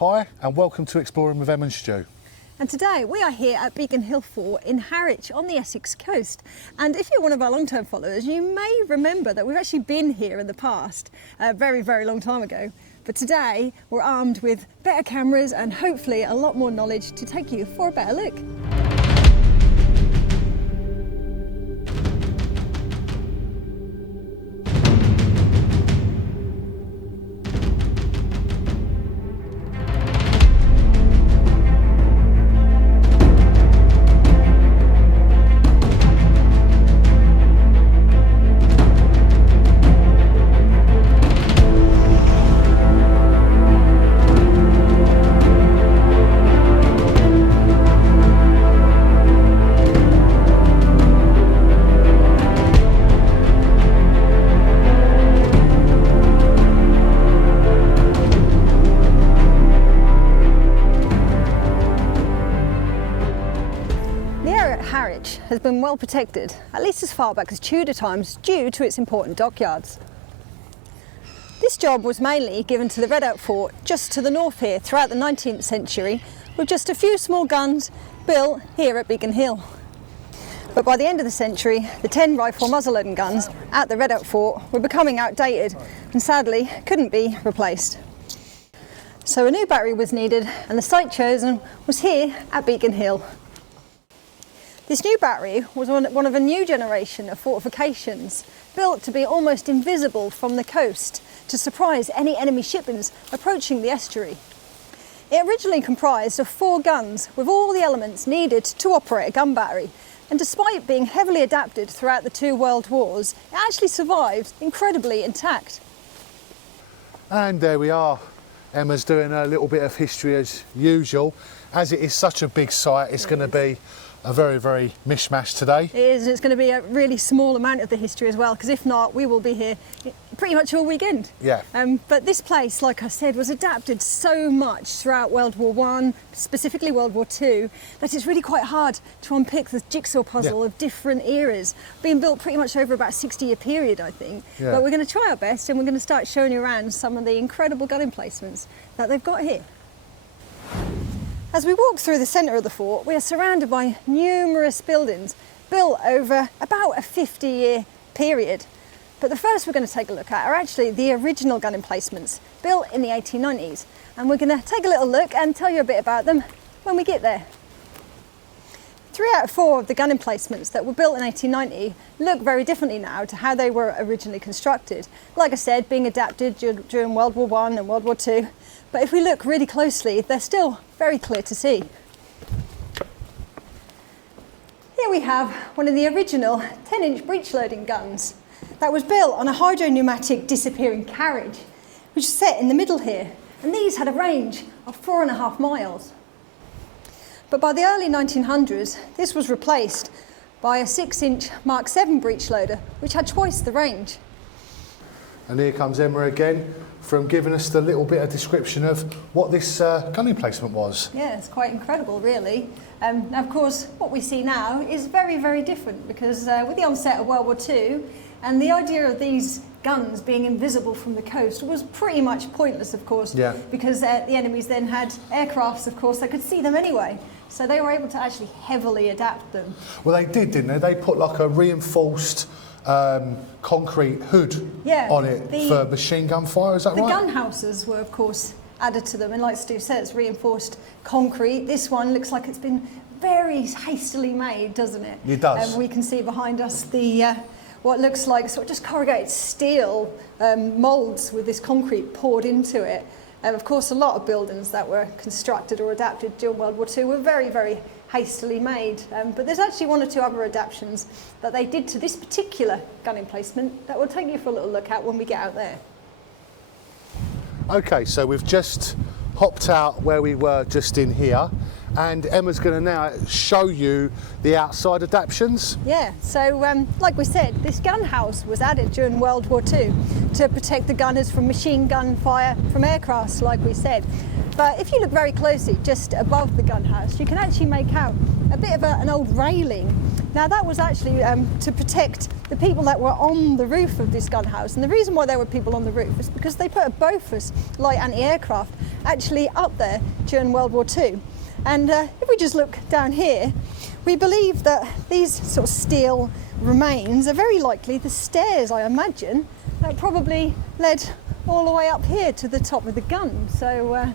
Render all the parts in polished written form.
Hi and welcome to Exploring with Em and Stu. And today we are here at Beacon Hill Fort in Harwich on the Essex coast. And if you're one of our long-term followers, you may remember that we've actually been here in the past, a very, very long time ago. But today we're armed with better cameras and hopefully a lot more knowledge to take you for a better look. Harwich has been well protected, at least as far back as Tudor times, due to its important dockyards. This job was mainly given to the Redoubt Fort just to the north here throughout the 19th century, with just a few small guns built here at Beacon Hill. But by the end of the century, the 10 rifle muzzle-loading guns at the Redoubt Fort were becoming outdated and sadly couldn't be replaced. So a new battery was needed and the site chosen was here at Beacon Hill. This new battery was one of a new generation of fortifications, built to be almost invisible from the coast to surprise any enemy shipments approaching the estuary. It originally comprised of 4 guns with all the elements needed to operate a gun battery, and despite being heavily adapted throughout the 2 world wars, it actually survived incredibly intact. And there we are. Emma's doing a little bit of history as usual. As it is such a big site, it's going to be a very, very mishmash today. It is, it's going to be a really small amount of the history as well, because if not, we will be here pretty much all weekend. Yeah. But this place, like I said, was adapted so much throughout World War I, specifically World War II, that it's really quite hard to unpick the jigsaw puzzle of different eras, being built pretty much over about a 60-year period, I think. Yeah. But we're going to try our best, and we're going to start showing you around some of the incredible gun emplacements that they've got here. As we walk through the centre of the fort, we are surrounded by numerous buildings built over about a 50-year period. But the first we're going to take a look at are actually the original gun emplacements built in the 1890s. And we're going to take a little look and tell you a bit about them when we get there. 3 out of 4 of the gun emplacements that were built in 1890 look very differently now to how they were originally constructed. Like I said, being adapted during World War I and World War II. But if we look really closely, they're still very clear to see. Here we have one of the original 10-inch breech-loading guns that was built on a hydro-pneumatic disappearing carriage, which is set in the middle here. And these had a range of 4.5 miles. But by the early 1900s, this was replaced by a 6-inch Mark VII breech loader, which had twice the range. And here comes Emma again from giving us the little bit of description of what this gun emplacement was. Yeah, it's quite incredible, really. Now, of course, what we see now is very, very different because with the onset of World War II, and the idea of these guns being invisible from the coast was pretty much pointless, of course, because the enemies then had aircrafts, of course, that could see them anyway. So they were able to actually heavily adapt them. Well, they did, didn't they? They put like a reinforced concrete hood on it for machine gun fire, is that right? The gun houses were, of course, added to them, and like Stu says, reinforced concrete. This one looks like it's been very hastily made, doesn't it? It does. We can see behind us the what looks like sort of just corrugated steel moulds with this concrete poured into it. And of course, a lot of buildings that were constructed or adapted during World War II were very, very hastily made. But there's actually 1 or 2 other adaptations that they did to this particular gun emplacement that we'll take you for a little look at when we get out there. Okay, so we've just hopped out where we were just in here, and Emma's going to now show you the outside adaptations. Yeah, so like we said, this gun house was added during World War II to protect the gunners from machine gun fire from aircrafts, like we said. But if you look very closely, just above the gun house, you can actually make out a bit of an old railing. Now that was actually to protect the people that were on the roof of this gun house. And the reason why there were people on the roof is because they put a Bofors light anti-aircraft actually up there during World War II. And if we just look down here, we believe that these sort of steel remains are very likely the stairs, I imagine, that probably led all the way up here to the top of the gun. So a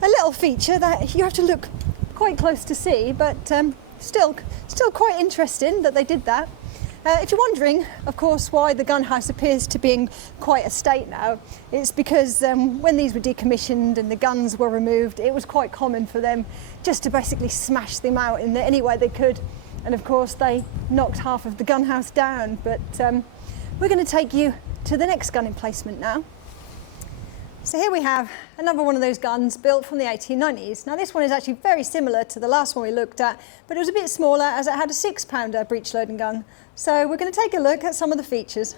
little feature that you have to look quite close to see, but still quite interesting that they did that. If you're wondering, of course, why the gun house appears to be in quite a state now, it's because when these were decommissioned and the guns were removed, it was quite common for them just to basically smash them out in any way they could. And of course, they knocked half of the gun house down. But we're going to take you to the next gun emplacement now. So here we have another one of those guns built from the 1890s. Now this one is actually very similar to the last one we looked at, but it was a bit smaller as it had a 6-pounder breech loading gun. So we're going to take a look at some of the features.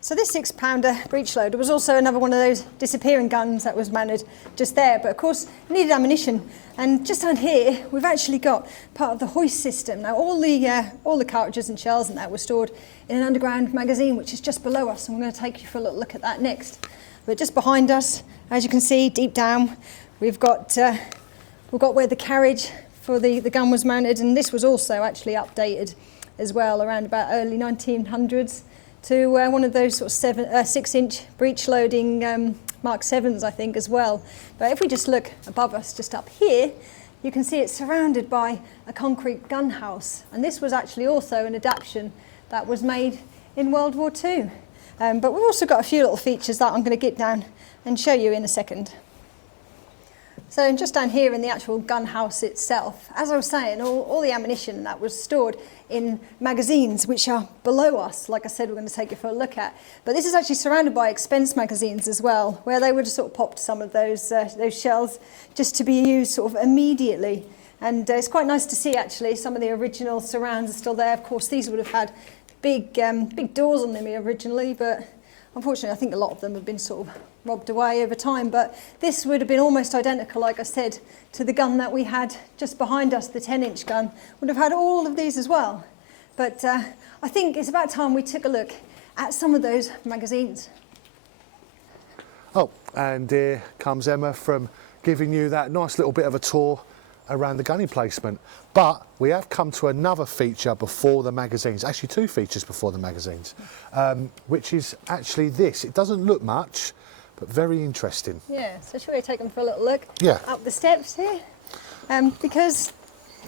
So this 6-pounder breech loader was also another one of those disappearing guns that was mounted just there, but of course it needed ammunition. And just down here we've actually got part of the hoist system. Now all the cartridges and shells and that were stored in an underground magazine which is just below us, and we're going to take you for a little look at that next. But just behind us, as you can see deep down, we've got where the carriage for the gun was mounted, and this was also actually updated as well around about early 1900s to one of those sort of 6-inch breech loading Mark 7s, I think, as well. But if we just look above us, just up here, you can see it's surrounded by a concrete gun house, and this was actually also an adaptation that was made in World War II. But we've also got a few little features that I'm going to get down and show you in a second. So just down here in the actual gun house itself, as I was saying, all the ammunition that was stored in magazines which are below us, like I said, we're going to take you for a look at. But this is actually surrounded by expense magazines as well, where they would have sort of popped some of those shells just to be used sort of immediately. And it's quite nice to see actually some of the original surrounds are still there. Of course, these would have had big doors on them originally, but unfortunately I think a lot of them have been sort of robbed away over time. But this would have been almost identical, like I said, to the gun that we had just behind us, the 10-inch gun, would have had all of these as well. But I think it's about time we took a look at some of those magazines. Oh, and here comes Emma from giving you that nice little bit of a tour around the gun emplacement. But we have come to another feature before the magazines, actually 2 features before the magazines, which is actually this. It doesn't look much, but very interesting. Yeah, so shall we take them for a little look? Yeah. Up the steps here? Because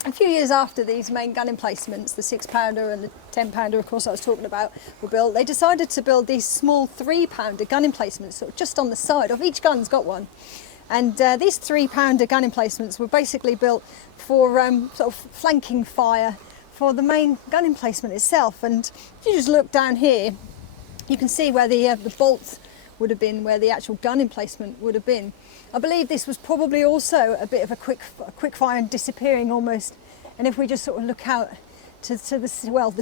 a few years after these main gun emplacements, the 6-pounder and the 10-pounder, of course, I was talking about, were built, they decided to build these small 3-pounder gun emplacements, sort of just on the side of each gun's got one. And these 3-pounder gun emplacements were basically built for sort of flanking fire for the main gun emplacement itself. And if you just look down here, you can see where the bolts would have been, where the actual gun emplacement would have been. I believe this was probably also a bit of a quick fire and disappearing almost. And if we just sort of look out to the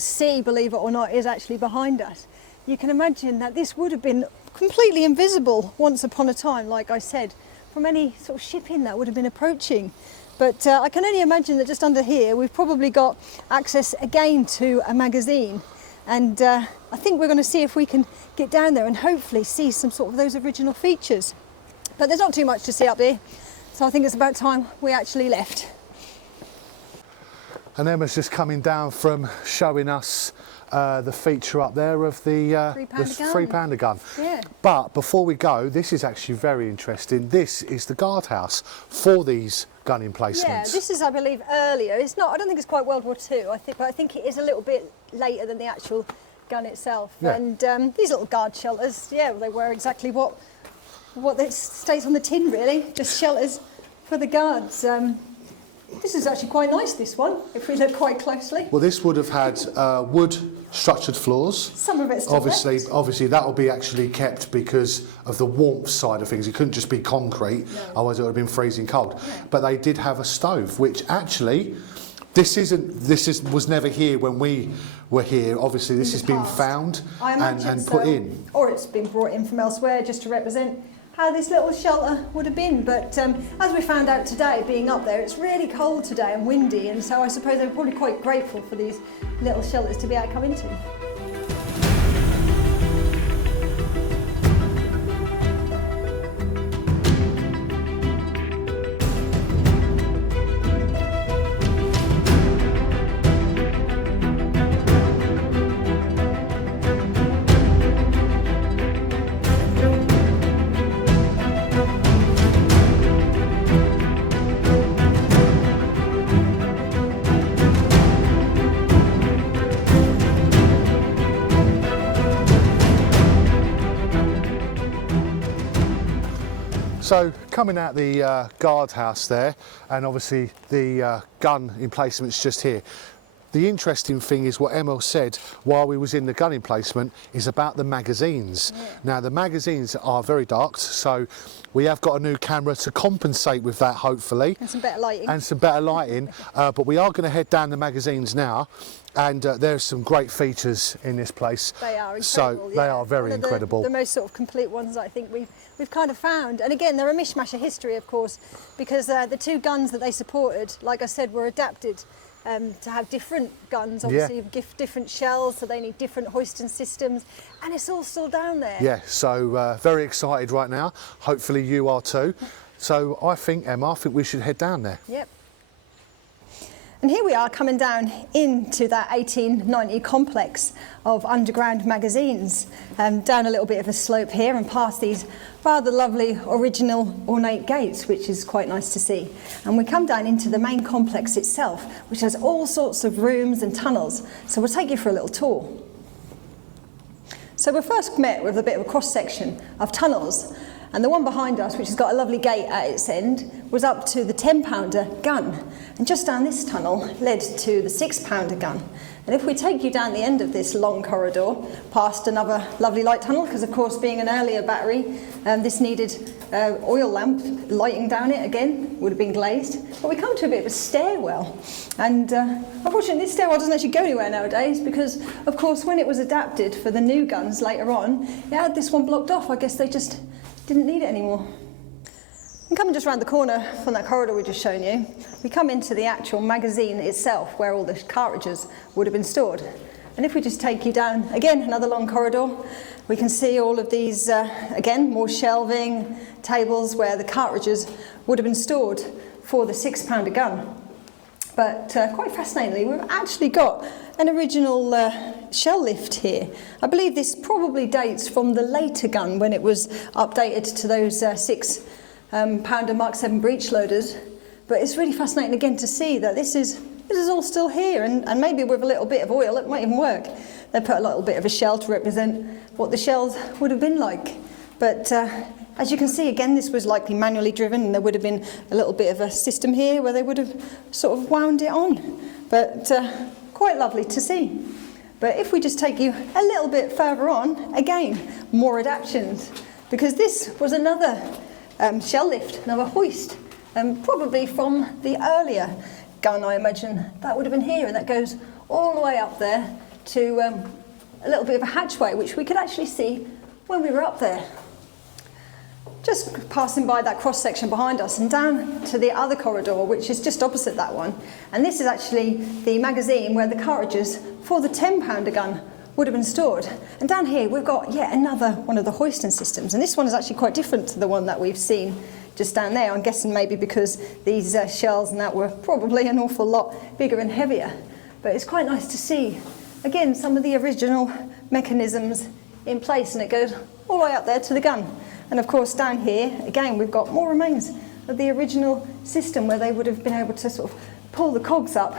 sea, believe it or not, is actually behind us. You can imagine that this would have been completely invisible once upon a time, like I said, from any sort of shipping that would have been approaching. But I can only imagine that just under here we've probably got access again to a magazine. And I think we're going to see if we can get down there and hopefully see some sort of those original features. But there's not too much to see up there, so I think it's about time we actually left. And Emma's just coming down from showing us the feature up there of the 3-pounder gun. Yeah. But before we go, this is actually very interesting. This is the guardhouse for these gun emplacements. Yeah, this is, I believe, earlier. It's not. I don't think it's quite World War II. But I think it is a little bit later than the actual gun itself. Yeah. And these little guard shelters, yeah, they were exactly what it states on the tin, really. Just shelters for the guards. This is actually quite nice, this one, if we look quite closely. Well, this would have had wood structured floors. Some of it's still Obviously that will be actually kept because of the warmth side of things. It couldn't just be concrete, otherwise it would have been freezing cold. Yeah. But they did have a stove, which actually, was never here when we were here. Obviously this has been found and put in. Or it's been brought in from elsewhere just to represent how this little shelter would have been, but as we found out today, being up there, it's really cold today and windy, and so I suppose they were probably quite grateful for these little shelters to be able to come into. So coming out the guardhouse there, and obviously the gun emplacement's just here. The interesting thing is what Emil said while we was in the gun emplacement is about the magazines. Yeah. Now the magazines are very dark, so we have got a new camera to compensate with that, hopefully. And some better lighting. And some better lighting, but we are going to head down the magazines now. And there's some great features in this place. They are incredible. So yeah. they are very incredible. The most sort of complete ones I think we've kind of found. And again, they're a mishmash of history, of course, because the two guns that they supported, like I said, were adapted to have different guns, obviously, different shells, so they need different hoisting systems, and it's all still down there. Yeah, so very excited right now. Hopefully you are too. So I think, Emma, I think we should head down there. Yep. And here we are coming down into that 1890 complex of underground magazines, down a little bit of a slope here and past these rather lovely original ornate gates, which is quite nice to see. And we come down into the main complex itself, which has all sorts of rooms and tunnels. So we'll take you for a little tour. So we're first met with a bit of a cross-section of tunnels. And the one behind us, which has got a lovely gate at its end, was up to the 10-pounder gun. And just down this tunnel led to the 6-pounder gun. And if we take you down the end of this long corridor, past another lovely light tunnel, because of course being an earlier battery, this needed oil lamp lighting down it again, would have been glazed. But we come to a bit of a stairwell. And unfortunately this stairwell doesn't actually go anywhere nowadays, because of course when it was adapted for the new guns later on, it had this one blocked off. I guess they just didn't need it anymore. And coming just around the corner from that corridor we just shown you, we come into the actual magazine itself where all the cartridges would have been stored. And if we just take you down, again, another long corridor, we can see all of these, again, more shelving, tables where the cartridges would have been stored for the 6-pounder gun. But quite fascinatingly, we've actually got an original shell lift here. I believe this probably dates from the later gun when it was updated to those 6-pounder Mark VII breech loaders. But it's really fascinating again to see that this is all still here, and maybe with a little bit of oil it might even work. They put a little bit of a shell to represent what the shells would have been like. But as you can see, again, this was likely manually driven, and there would have been a little bit of a system here where they would have sort of wound it on. But quite lovely to see. But if we just take you a little bit further on, again, more adaptations, because this was another shell lift, another hoist, probably from the earlier gun, I imagine. That would have been here, and that goes all the way up there to a little bit of a hatchway, which we could actually see when we were up there. Just passing by that cross section behind us and down to the other corridor, which is just opposite that one. And this is actually the magazine where the cartridges for the 10-pounder gun would have been stored. And down here we've got yet another one of the hoisting systems, and this one is actually quite different to the one that we've seen just down there. I'm guessing maybe because these shells and that were probably an awful lot bigger and heavier. But it's quite nice to see, again, some of the original mechanisms in place, and it goes all the way up there to the gun. And of course down here, again, we've got more remains of the original system where they would have been able to sort of pull the cogs up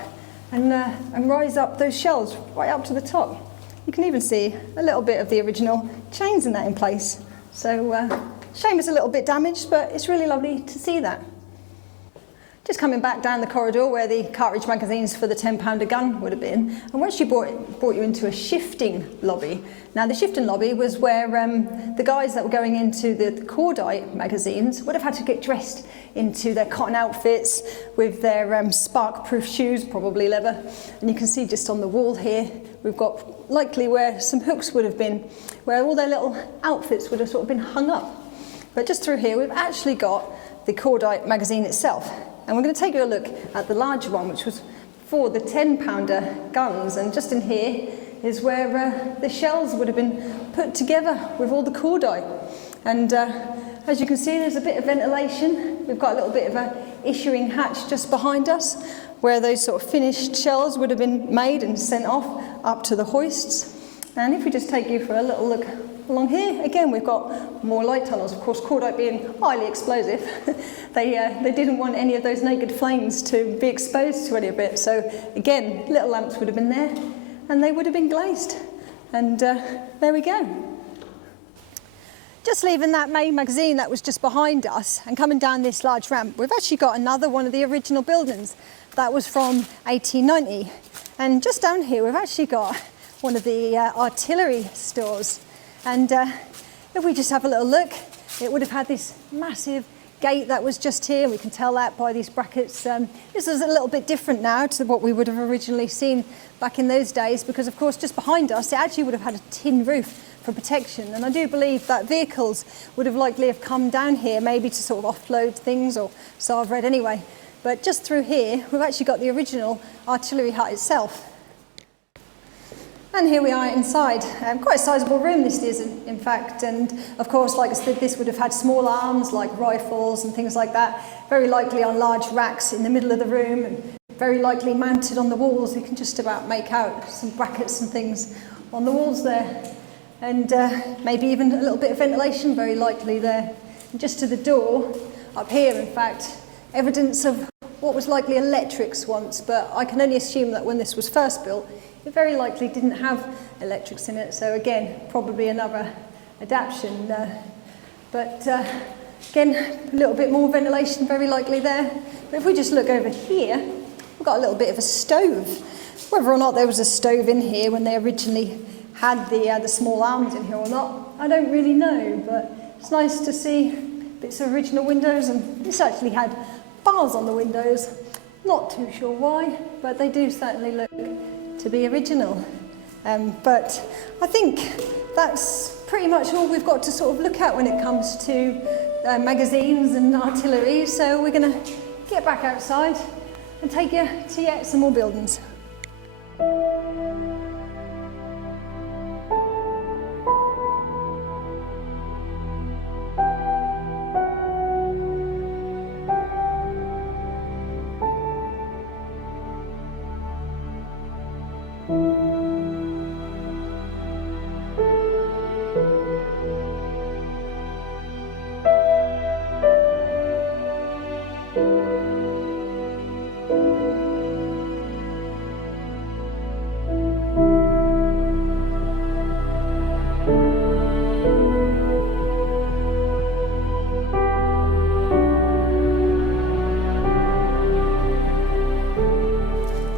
and rise up those shells right up to the top. You can even see a little bit of the original chains in that in place. So shame it's a little bit damaged, but it's really lovely to see that. Just coming back down the corridor where the cartridge magazines for the 10-pounder gun would have been, and we actually brought you into a shifting lobby. Now the shifting lobby was where the guys that were going into the cordite magazines would have had to get dressed into their cotton outfits with their spark-proof shoes, probably leather. And you can see just on the wall here, we've got likely where some hooks would have been, where all their little outfits would have sort of been hung up. But just through here, we've actually got the cordite magazine itself. And we're going to take a look at the larger one, which was for the 10-pounder guns. And just in here is where the shells would have been put together with all the cordite. And as you can see, there's a bit of ventilation. We've got a little bit of a issuing hatch just behind us, where those sort of finished shells would have been made and sent off up to the hoists. And if we just take you for a little look along here, again, we've got more light tunnels. Of course, cordite being highly explosive, they didn't want any of those naked flames to be exposed to any of it. So again, little lamps would have been there, and they would have been glazed. And there we go. Just leaving that main magazine that was just behind us and coming down this large ramp, we've actually got another one of the original buildings that was from 1890. And just down here, we've actually got one of the artillery stores. And if we just have a little look, it would have had this massive gate that was just here. We can tell that by these brackets. This is a little bit different now to what we would have originally seen back in those days, because of course just behind us, it actually would have had a tin roof for protection. And I do believe that vehicles would have likely have come down here, maybe to sort of offload things, or so I've read anyway. But just through here, we've actually got the original artillery hut itself. And here we are inside. Quite a sizable room this is, in fact. And of course, like I said, this would have had small arms like rifles and things like that, very likely on large racks in the middle of the room, and very likely mounted on the walls. You can just about make out some brackets and things on the walls there. And maybe even a little bit of ventilation, very likely there. And just to the door, up here, in fact, evidence of what was likely electrics once, but I can only assume that when this was first built, it very likely didn't have electrics in it, so again, probably another adaptation. But again, a little bit more ventilation, very likely there. But if we just look over here, we've got a little bit of a stove. Whether or not there was a stove in here when they originally had the small arms in here or not, I don't really know, but it's nice to see bits of original windows, and this actually had bars on the windows. Not too sure why, but they do certainly look to be original. But I think that's pretty much all we've got to sort of look at when it comes to magazines and artillery. So we're going to get back outside and take you to yet some more buildings.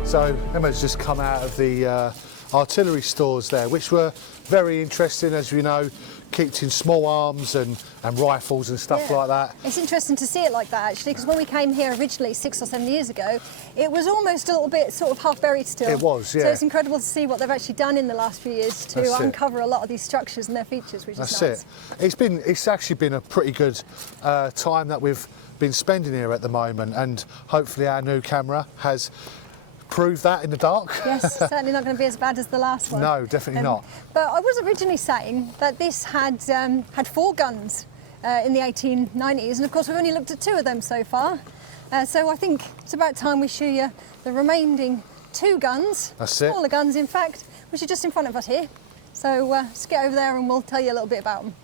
So Emma's just come out of the artillery stores there, which were very interesting, as you know, kept in small arms and rifles and stuff like that. It's interesting to see it like that, actually, because when we came here originally 6 or 7 years ago, it was almost a little bit sort of half buried still. It was, yeah. So it's incredible to see what they've actually done in the last few years to uncover a lot of these structures and their features, which is nice. That's it. It's actually been a pretty good time that we've been spending here at the moment, and hopefully our new camera has prove that in the dark. Yes, certainly not going to be as bad as the last one. No, definitely not. But I was originally saying that this had 4 guns in the 1890s, and of course we've only looked at 2 of them so far. So I think it's about time we show you the remaining 2 guns. That's it. Smaller guns, in fact, which are just in front of us here. So let's get over there and we'll tell you a little bit about them.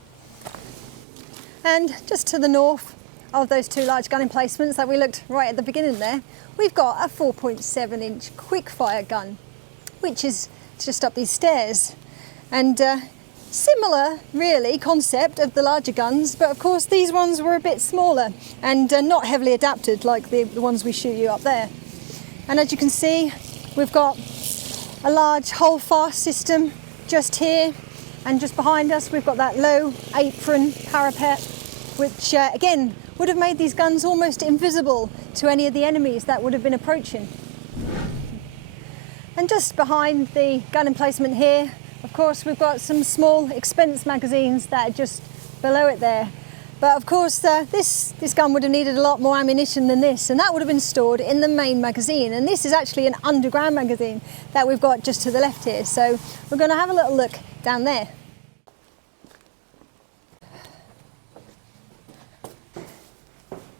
And just to the north of those 2 large gun emplacements that we looked right at the beginning there, we've got a 4.7-inch quick-fire gun, which is just up these stairs. And similar, really, concept of the larger guns, but of course these ones were a bit smaller and not heavily adapted like the ones we shoot you up there. And as you can see, we've got a large hold-fast system just here, and just behind us we've got that low apron parapet, which again would have made these guns almost invisible to any of the enemies that would have been approaching. And just behind the gun emplacement here, of course, we've got some small expense magazines that are just below it there. But of course, this gun would have needed a lot more ammunition than this, and that would have been stored in the main magazine. And this is actually an underground magazine that we've got just to the left here. So we're going to have a little look down there.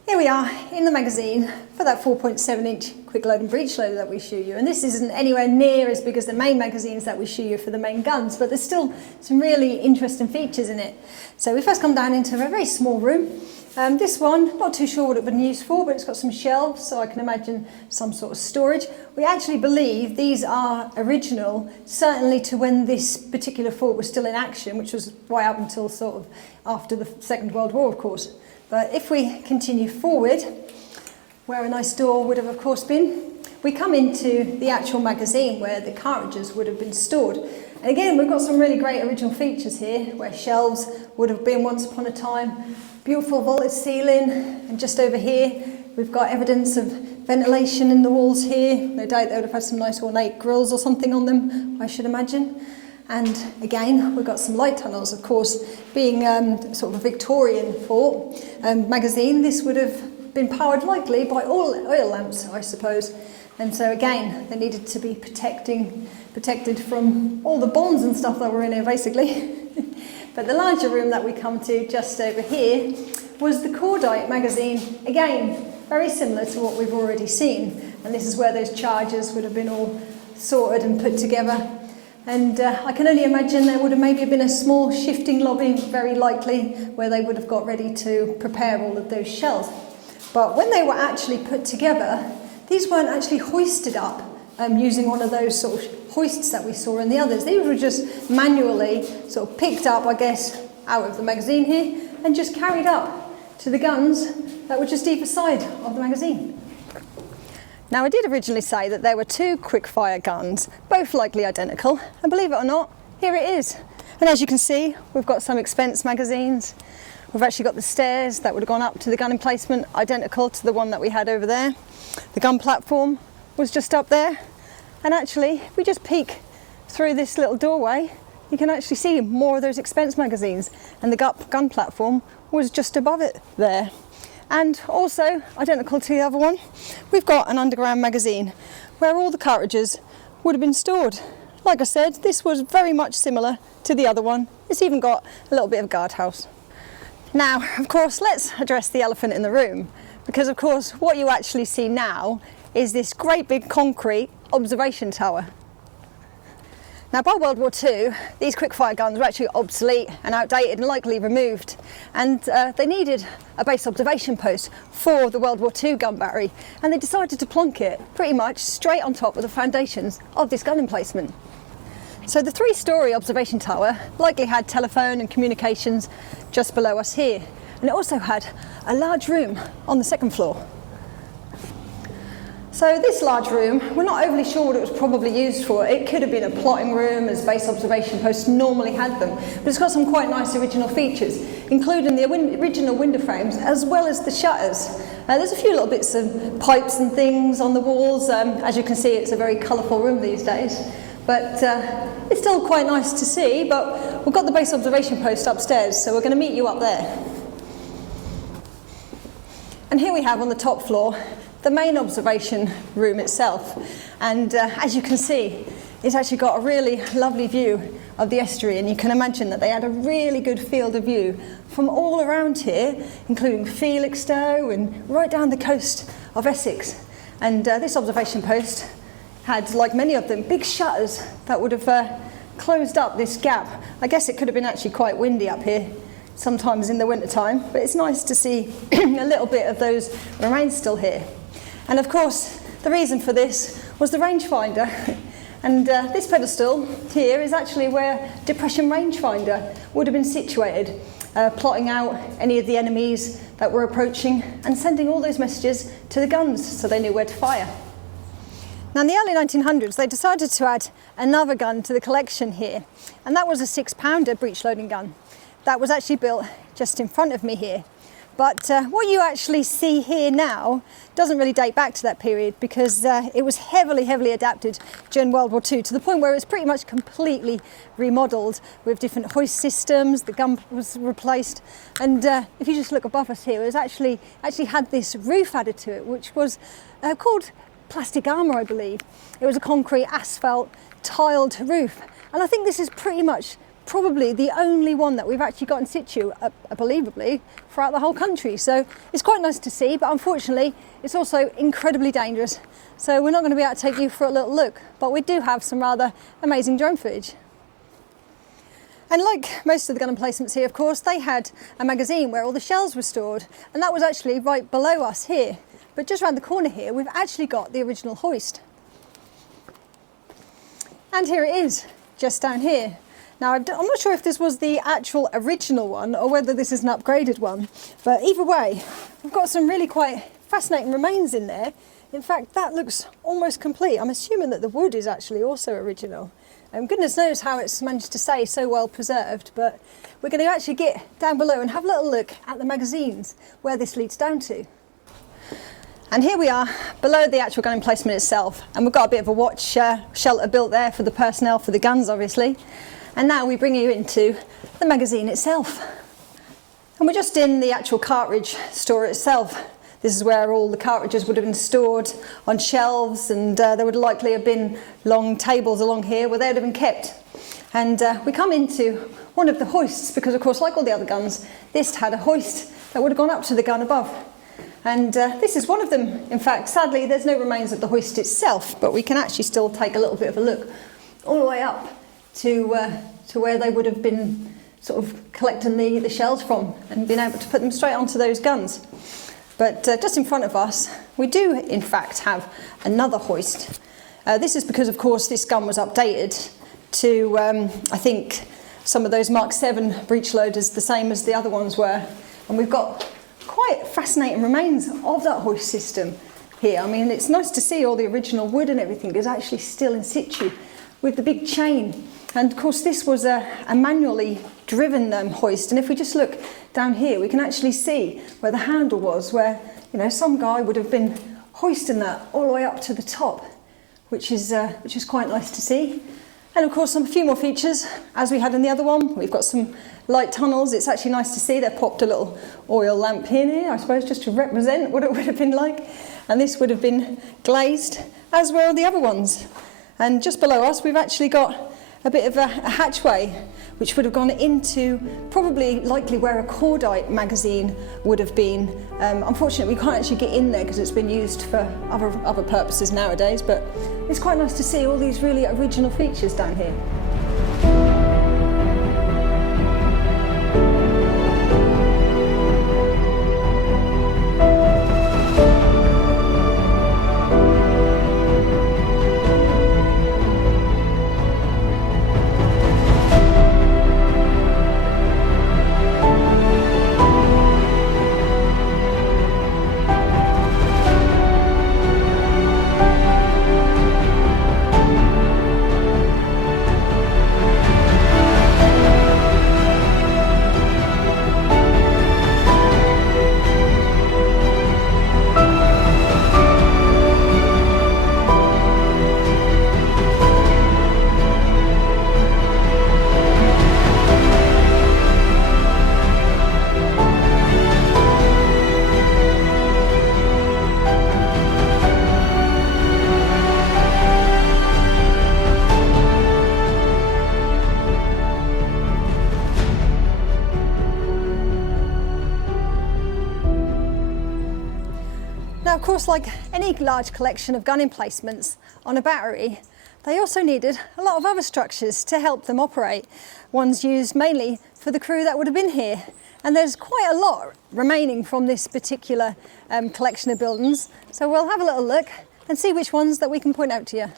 Here we are in the magazine for that 4.7-inch quick load and breech loader that we show you. And this isn't anywhere near as big as the main magazines that we show you for the main guns, but there's still some really interesting features in it. So we first come down into a very small room. This one, not too sure what it's been used for, but it's got some shelves, so I can imagine some sort of storage. We actually believe these are original, certainly to when this particular fort was still in action, which was right up until sort of after the Second World War, of course. But if we continue forward, where a nice door would have of course been, we come into the actual magazine where the cartridges would have been stored. And again, we've got some really great original features here, where shelves would have been once upon a time, beautiful vaulted ceiling, and just over here we've got evidence of ventilation in the walls here. No doubt they would have had some nice ornate grills or something on them, I should imagine. And again, we've got some light tunnels, of course, being sort of a Victorian fort magazine. This would have been powered likely by oil lamps, I suppose. And so again, they needed to be protected from all the bombs and stuff that were in here, basically. But the larger room that we come to just over here was the cordite magazine. Again, very similar to what we've already seen. And this is where those charges would have been all sorted and put together. And I can only imagine there would have maybe been a small shifting lobby, very likely, where they would have got ready to prepare all of those shells. But when they were actually put together, these weren't actually hoisted up using one of those sort of hoists that we saw in the others. These were just manually sort of picked up, I guess, out of the magazine here and just carried up to the guns that were just either side of the magazine. Now, I did originally say that there were two quick-fire guns, both likely identical, and believe it or not, here it is. And as you can see, we've got some expense magazines. We've actually got the stairs that would have gone up to the gun emplacement, identical to the one that we had over there. The gun platform was just up there. And actually, if we just peek through this little doorway, you can actually see more of those expense magazines. And the gun platform was just above it there. And also, identical to the other one, we've got an underground magazine where all the cartridges would have been stored. Like I said, this was very much similar to the other one. It's even got a little bit of guardhouse. Now, of course, let's address the elephant in the room, because of course what you actually see now is this great big concrete observation tower. Now, by World War II, these quick-fire guns were actually obsolete and outdated and likely removed, and they needed a base observation post for the World War II gun battery, and they decided to plonk it pretty much straight on top of the foundations of this gun emplacement. So the three-storey observation tower likely had telephone and communications just below us here, and it also had a large room on the second floor. So this large room, we're not overly sure what it was probably used for. It could have been a plotting room, as base observation posts normally had them, but it's got some quite nice original features, including the original window frames as well as the shutters. There's a few little bits of pipes and things on the walls. As you can see, it's a very colourful room these days, but it's still quite nice to see. But we've got the base observation post upstairs, so we're going to meet you up there. And here we have on the top floor the main observation room itself, and as you can see, it's actually got a really lovely view of the estuary, and you can imagine that they had a really good field of view from all around here, including Felixstowe and right down the coast of Essex. And this observation post had, like many of them, big shutters that would have closed up this gap. I guess it could have been actually quite windy up here sometimes in the winter time, but it's nice to see a little bit of those remains still here. And of course, the reason for this was the rangefinder. And this pedestal here is actually where depression rangefinder would have been situated, plotting out any of the enemies that were approaching and sending all those messages to the guns so they knew where to fire. Now, in the early 1900s, they decided to add another gun to the collection here, and that was a 6-pounder breech loading gun. That was actually built just in front of me here. But what you actually see here now doesn't really date back to that period, because it was heavily adapted during World War II, to the point where it's pretty much completely remodelled with different hoist systems. The gun was replaced, and if you just look above us here, it was actually had this roof added to it, which was called plastic armour, I believe. It was a concrete, asphalt, tiled roof, and I think this is pretty much probably the only one that we've actually got in situ, believably, throughout the whole country. So it's quite nice to see, but unfortunately it's also incredibly dangerous. So we're not going to be able to take you for a little look, but we do have some rather amazing drone footage. And like most of the gun emplacements here, of course, they had a magazine where all the shells were stored, and that was actually right below us here. But just around the corner here, we've actually got the original hoist. And here it is, just down here. Now, I'm not sure if this was the actual original one or whether this is an upgraded one, but either way, we've got some really quite fascinating remains in there. In fact, that looks almost complete. I'm assuming that the wood is actually also original. Goodness knows how it's managed to stay so well preserved, but we're going to actually get down below and have a little look at the magazines where this leads down to. And here we are below the actual gun emplacement itself, and we've got a bit of a watch shelter built there for the personnel, for the guns obviously. And now we bring you into the magazine itself. And we're just in the actual cartridge store itself. This is where all the cartridges would have been stored on shelves, and there would likely have been long tables along here where they would have been kept. And we come into one of the hoists, because of course, like all the other guns, this had a hoist that would have gone up to the gun above. And this is one of them. In fact, sadly, there's no remains of the hoist itself, but we can actually still take a little bit of a look all the way up to where they would have been sort of collecting the shells from and being able to put them straight onto those guns. But just in front of us, we do in fact have another hoist. This is because, of course, this gun was updated to, I think, some of those Mark VII breech loaders, the same as the other ones were. And we've got quite fascinating remains of that hoist system here. I mean, it's nice to see all the original wood and everything is actually still in situ with the big chain. And of course, this was a manually driven hoist. And if we just look down here, we can actually see where the handle was, where, you know, some guy would have been hoisting that all the way up to the top, which is quite nice to see. And of course, a few more features, as we had in the other one. We've got some light tunnels. It's actually nice to see. They've popped a little oil lamp in here, I suppose, just to represent what it would have been like. And this would have been glazed, as were the other ones. And just below us, we've actually got a bit of a hatchway, which would have gone into probably likely where a cordite magazine would have been. Unfortunately, we can't actually get in there because it's been used for other purposes nowadays, but it's quite nice to see all these really original features down here. Now, of course, like any large collection of gun emplacements on a battery, they also needed a lot of other structures to help them operate. Ones used mainly for the crew that would have been here. And there's quite a lot remaining from this particular collection of buildings. So we'll have a little look and see which ones that we can point out to you.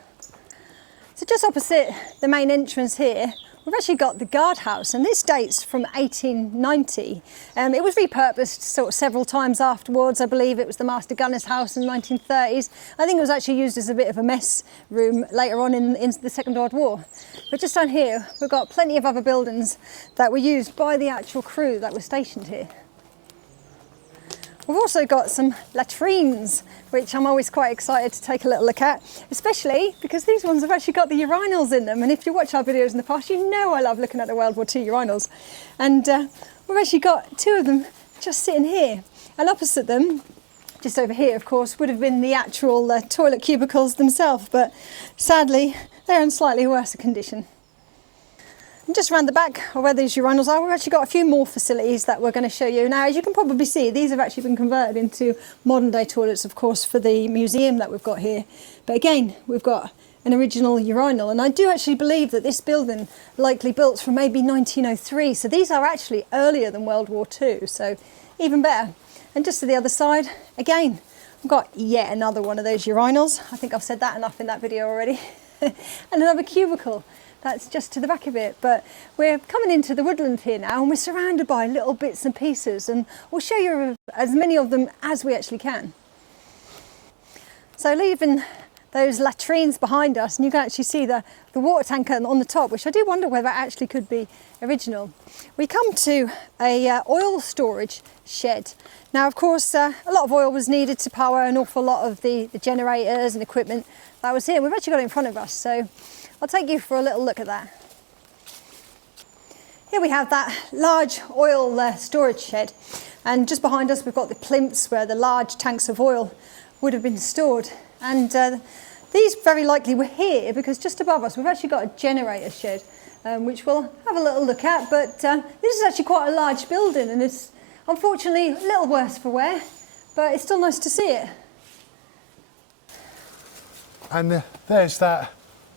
So just opposite the main entrance here, we've actually got the guardhouse, and this dates from 1890. It was repurposed sort of several times afterwards. I believe it was the Master Gunner's house in the 1930s. I think it was actually used as a bit of a mess room later on in the Second World War. But just down here, we've got plenty of other buildings that were used by the actual crew that was stationed here. We've also got some latrines, which I'm always quite excited to take a little look at, especially because these ones have actually got the urinals in them. And if you watch our videos in the past, you know I love looking at the World War II urinals. And we've actually got two of them just sitting here. And opposite them, just over here, of course, would have been the actual toilet cubicles themselves. But sadly, they're in slightly worse condition. And just around the back of where these urinals are, we've actually got a few more facilities that we're going to show you. Now, as you can probably see, these have actually been converted into modern day toilets, of course, for the museum that we've got here. But again, we've got an original urinal, and I do actually believe that this building likely built from maybe 1903. So these are actually earlier than World War II, so even better. And just to the other side, again, we've got yet another one of those urinals. I think I've said that enough in that video already. And another cubicle. That's just to the back of it, but we're coming into the woodland here now, and we're surrounded by little bits and pieces, and we'll show you as many of them as we actually can. So leaving those latrines behind us, and you can actually see the water tank on the top, which I do wonder whether it actually could be original. We come to a oil storage shed. Now, of course, a lot of oil was needed to power an awful lot of the generators and equipment that was here. We've actually got it in front of us, so I'll take you for a little look at that. Here we have that large oil storage shed, and just behind us we've got the plinths where the large tanks of oil would have been stored. And these very likely were here because just above us we've actually got a generator shed, which we'll have a little look at. But this is actually quite a large building, and it's unfortunately a little worse for wear, but it's still nice to see it. And there's that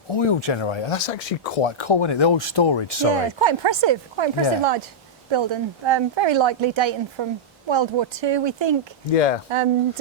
oil generator. That's actually quite cool, isn't it? The oil storage, sorry. Yeah, it's quite impressive Yeah. large building. Very likely dating from World War II, we think. Yeah. And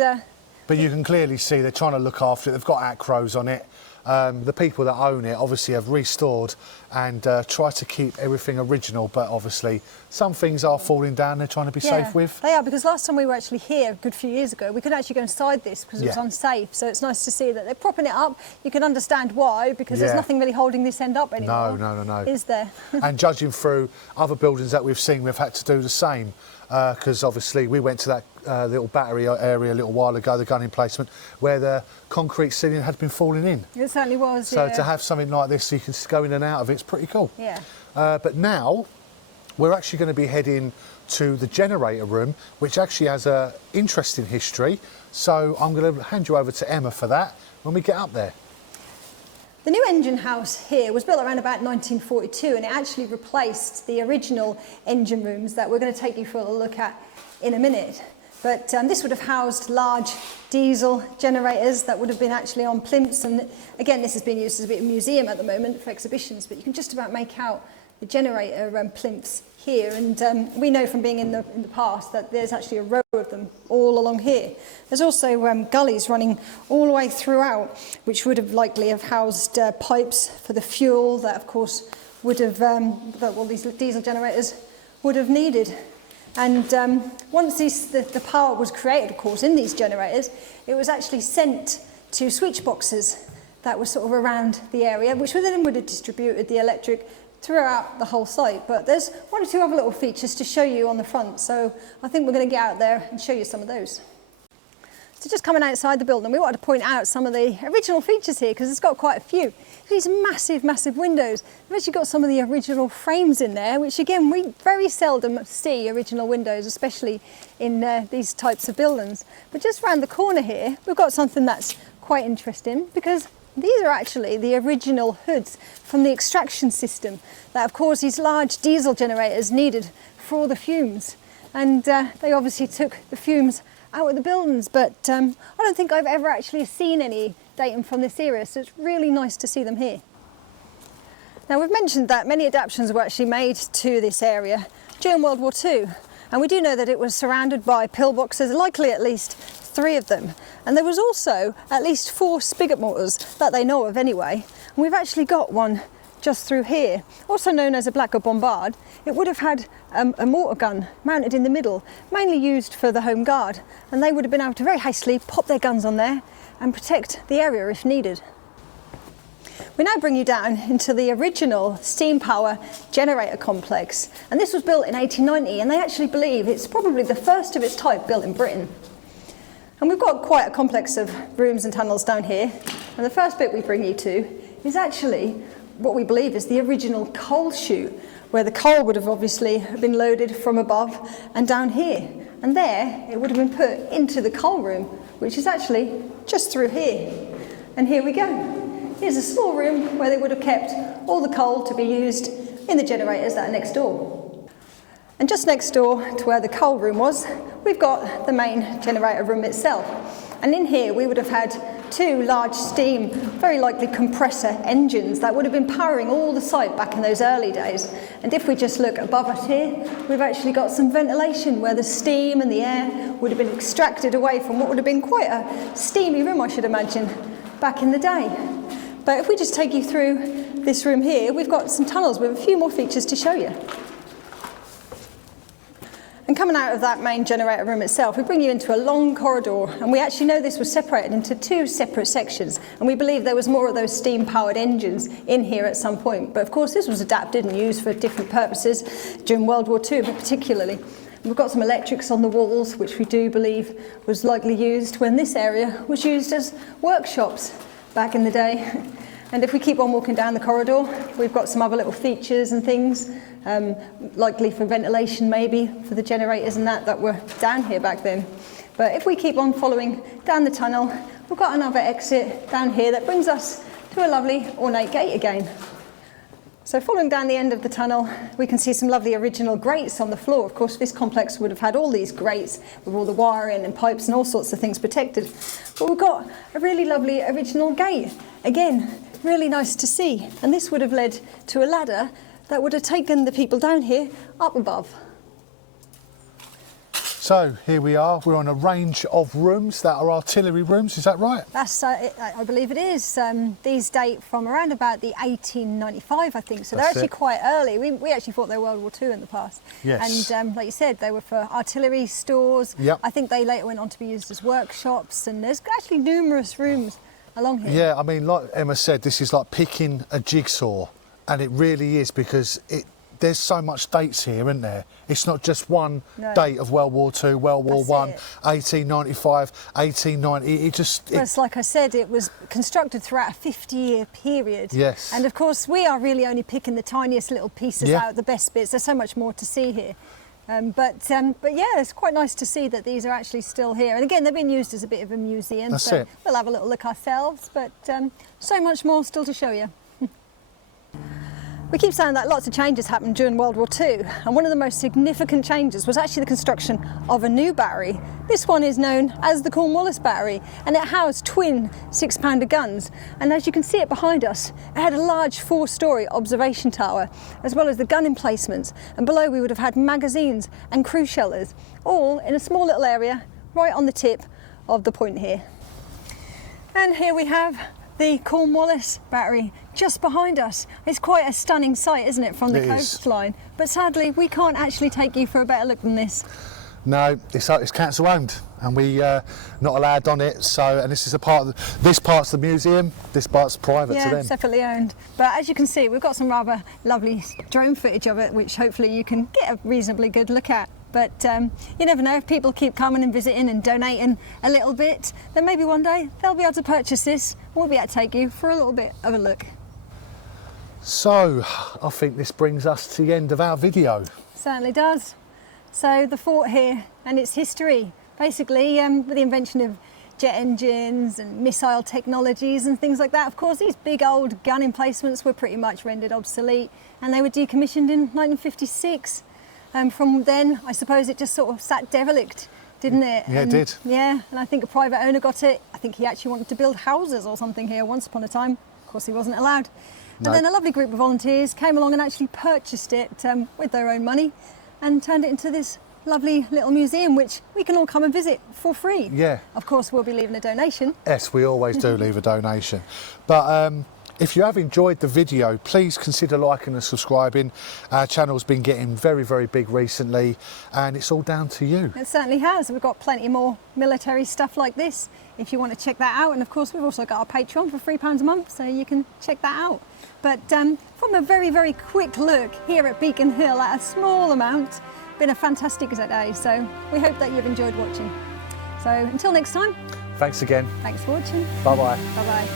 But you can clearly see they're trying to look after it. They've got acros on it. The people that own it obviously have restored and tried to keep everything original, but obviously some things are falling down they're trying to be safe with. They are, because last time we were actually here a good few years ago, we couldn't actually go inside this because it was unsafe. So it's nice to see that they're propping it up. You can understand why, because there's nothing really holding this end up anymore. No. Is there? And judging through other buildings that we've seen, we've had to do the same. Because obviously we went to that little battery area a little while ago, the gun emplacement, where the concrete ceiling had been falling in. It certainly was, So to have something like this so you can just go in and out of it's pretty cool. Yeah. But now we're actually going to be heading to the generator room, which actually has an interesting history. So I'm going to hand you over to Emma for that when we get up there. The new engine house here was built around about 1942, and it actually replaced the original engine rooms that we're going to take you for a look at in a minute. But this would have housed large diesel generators that would have been actually on plinths, and again this is being used as a bit of a museum at the moment for exhibitions, but you can just about make out the generator plinths here, and we know from being in the past that there's actually a row of them all along here. There's also gullies running all the way throughout, which would have likely have housed pipes for the fuel that of course would have that all these diesel generators would have needed. And once the power was created, of course, in these generators, it was actually sent to switch boxes that were sort of around the area, which then would have distributed the electric throughout the whole site. But there's one or two other little features to show you on the front, so I think we're going to get out there and show you some of those. So just coming outside the building, we wanted to point out some of the original features here because it's got quite a few. These massive windows. They've actually got some of the original frames in there, which again we very seldom see original windows, especially in these types of buildings. But just around the corner here, we've got something that's quite interesting, because these are actually the original hoods from the extraction system that of course these large diesel generators needed for all the fumes. And they obviously took the fumes out of the buildings, but I don't think I've ever actually seen any dating from this era, so it's really nice to see them here. Now, we've mentioned that many adaptations were actually made to this area during World War II, and we do know that it was surrounded by pillboxes, likely at least 3 of them, and there was also at least 4 spigot mortars that they know of anyway, and we've actually got one just through here, also known as a blackguard bombard. It would have had a mortar gun mounted in the middle, mainly used for the home guard, and they would have been able to very hastily pop their guns on there and protect the area if needed. We now bring you down into the original steam power generator complex, and this was built in 1890, and they actually believe it's probably the first of its type built in Britain. And we've got quite a complex of rooms and tunnels down here. And the first bit we bring you to is actually what we believe is the original coal chute, where the coal would have obviously been loaded from above and down here. And there it would have been put into the coal room, which is actually just through here. And here we go. Here's a small room where they would have kept all the coal to be used in the generators that are next door. And just next door to where the coal room was, we've got the main generator room itself. And in here we would have had two large steam, very likely compressor engines that would have been powering all the site back in those early days. And if we just look above us here, we've actually got some ventilation where the steam and the air would have been extracted away from what would have been quite a steamy room, I should imagine, back in the day. But if we just take you through this room here, we've got some tunnels with a few more features to show you. And coming out of that main generator room itself, we bring you into a long corridor, and we actually know this was separated into two separate sections, and we believe there was more of those steam-powered engines in here at some point. But of course this was adapted and used for different purposes during World War II, but particularly. We've got some electrics on the walls, which we do believe was likely used when this area was used as workshops back in the day. And if we keep on walking down the corridor, we've got some other little features and things, likely for ventilation maybe, for the generators and that were down here back then. But if we keep on following down the tunnel, we've got another exit down here that brings us to a lovely ornate gate again. So following down the end of the tunnel, we can see some lovely original grates on the floor. Of course, this complex would have had all these grates with all the wiring and pipes and all sorts of things protected. But we've got a really lovely original gate. Again, really nice to see. And this would have led to a ladder that would have taken the people down here up above. So here we are, we're on a range of rooms that are artillery rooms, is that right? That's, I believe it is. These date from around about the 1895, I think, so they're actually quite early. We actually thought they were World War II in the past. Yes. And like you said, they were for artillery stores. Yep. I think they later went on to be used as workshops, and there's actually numerous rooms along here. Yeah, I mean, like Emma said, this is like picking a jigsaw, and it really is, because there's so much dates here, isn't there? It's not just one date of World War II, World War I, 1895, 1890. It's like I said, it was constructed throughout a 50-year period. Yes. And of course, we are really only picking the tiniest little pieces out, the best bits. There's so much more to see here. But yeah, it's quite nice to see that these are actually still here. And again, they've been used as a bit of a museum. That's so it. We'll have a little look ourselves, but so much more still to show you. We keep saying that lots of changes happened during World War II, and one of the most significant changes was actually the construction of a new battery. This one is known as the Cornwallis battery, and it housed twin 6-pounder guns. And as you can see it behind us, it had a large 4-storey observation tower, as well as the gun emplacements. And below we would have had magazines and crew shelters, all in a small little area right on the tip of the point here. And here we have the Cornwallis battery just behind us. It's quite a stunning sight, isn't it, from the coastline? But sadly, we can't actually take you for a better look than this. No, it's council owned, and we not allowed on it. So, and this is a part of this part's the museum, this part's private to them. Yeah, separately owned. But as you can see, we've got some rather lovely drone footage of it, which hopefully you can get a reasonably good look at. But you never know, if people keep coming and visiting and donating a little bit, then maybe one day they'll be able to purchase this, and we'll be able to take you for a little bit of a look. So, I think this brings us to the end of our video. Certainly does. So the fort here and its history, basically with the invention of jet engines and missile technologies and things like that. Of course, these big old gun emplacements were pretty much rendered obsolete, and they were decommissioned in 1956. From then, I suppose it just sort of sat derelict, didn't it? Yeah, it did. Yeah, and I think a private owner got it. I think he actually wanted to build houses or something here once upon a time. Of course, he wasn't allowed. No. And then a lovely group of volunteers came along and actually purchased it with their own money and turned it into this lovely little museum, which we can all come and visit for free. Yeah. Of course, we'll be leaving a donation. Yes, we always do leave a donation. But if you have enjoyed the video, please consider liking and subscribing. Our channel's been getting very, very big recently, and it's all down to you. It certainly has. We've got plenty more military stuff like this if you want to check that out. And of course, we've also got our Patreon for £3 a month, so you can check that out. But from a very, very quick look here at Beacon Hill at a small amount, been a fantastic day, so we hope that you've enjoyed watching. So until next time, Thanks again. thanks for watching. Bye-bye. Bye-bye.